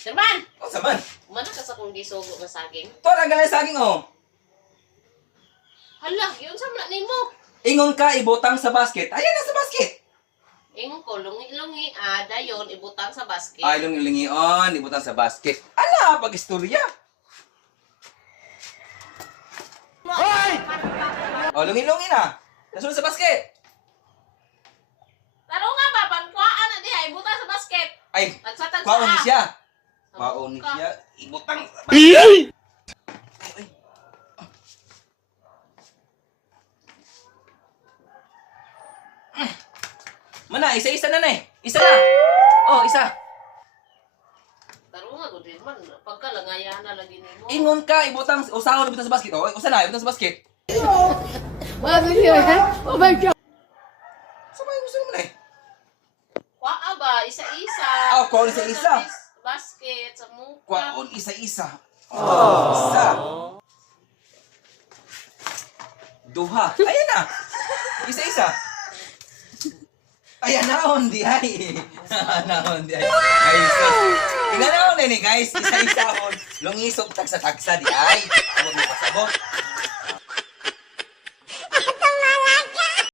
Sirman! O saman. Mana ka sa kong gisugo nga saging? To na galay saging oh. Hala, yun sa mna nimo. Ingon ka ibutang sa basket. Ayan na sa basket. Ingon ko, lungi-lungi, dayon, ibutang sa basket. Ay lungi-lungion, ibutang sa basket. Ala, pag-istorya. Hoy! O lungi-lungi na. Nasunod sa basket. Taro nga ba, pankuhaan na diha, ibutang sa basket. Ay, Nagsatag sa kwaon ni siya. Sa Kwaon ni muka. siya. Ibutang sa basket. Ay, ay. Mana, isa-isa na na eh. Isa na. Oh, isa. Taro nga, good man. Pagkalangaya na lagi nimo. Ingon ka, ibutang, usahon, ibutang sa basket. Oh, usa na, ibutang sa basket. Bakit yun? Oh my God! Sabay, gusto naman eh. Kwaa ba, isa-isa. Ah, kwaon isa-isa. Sa basket, sa muka. Kwaon, isa-isa. Oh, isa. Duha. Ayan na. Isa-isa. Ayan na, di ay. Naon, di ay. Ay, sus. Tingnan na ako na ni guys. Isa-isa on. Lungisog tagsa-tagsa, di ay. Sabot mo pasabot.